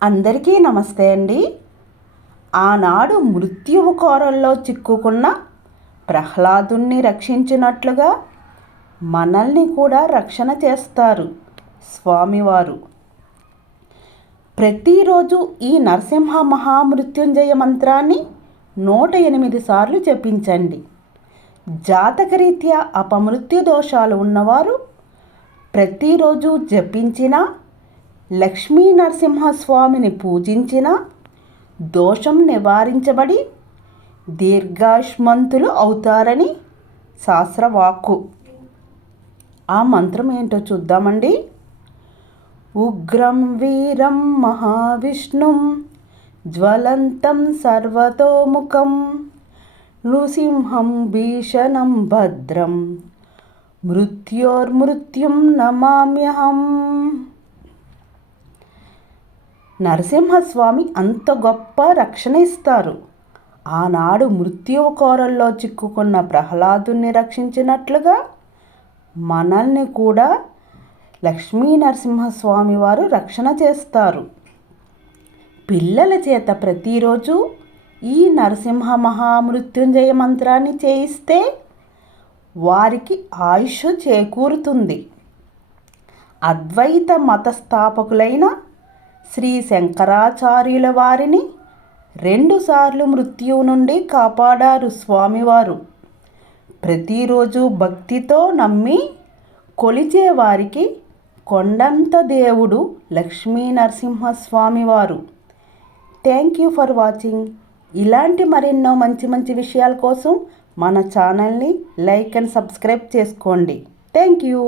అందరికీ నమస్తే అండి. ఆనాడు మృత్యువు కోరల్లో చిక్కుకున్న ప్రహ్లాదుణ్ణి రక్షించినట్లుగా మనల్ని కూడా రక్షణ చేస్తారు స్వామివారు. ప్రతిరోజు ఈ నరసింహ మహామృత్యుంజయ మంత్రాన్ని నూట ఎనిమిది సార్లు చెప్పించండి జాతకరీత్యా అపమృత్యు దోషాలు ఉన్నవారు ప్రతిరోజు జపించినా లక్ష్మీ నరసింహస్వామిని పూజించిన దోషం నివారించబడి దీర్ఘాష్మంతులు అవుతారని శాస్త్రవాక్కు. ఆ మంత్రం ఏంటో చూద్దామండి. ఉగ్రం వీరం మహావిష్ణుం జ్వలంతం సర్వతోముఖం నృసింహం భీషణం భద్రం మృత్యోర్మృత్యుం నమామ్యహం. నరసింహస్వామి అంత గొప్ప రక్షణ ఇస్తారు. ఆనాడు మృత్యుకోరల్లో చిక్కుకున్న ప్రహ్లాదుని రక్షించినట్లుగా మనల్ని కూడా లక్ష్మీ నరసింహస్వామి వారు రక్షణ చేస్తారు. పిల్లల చేత ప్రతిరోజు ఈ నరసింహ మహామృత్యుంజయ మంత్రాన్ని చేయిస్తే వారికి ఆయుష్ చేకూరుతుంది. అద్వైత మతస్థాపకులైన శ్రీ శంకరాచార్యుల వారిని రెండుసార్లు మృత్యువు నుండి కాపాడారు స్వామివారు. ప్రతిరోజు భక్తితో నమ్మి కొలిచే వారికి కొండంత దేవుడు Lakshmi నరసింహస్వామివారు. Thank you for watching. ఇలాంటి మరెన్నో మంచి మంచి విషయాల కోసం మన ఛానల్ని లైక్ అండ్ సబ్స్క్రైబ్ చేసుకోండి. Thank you.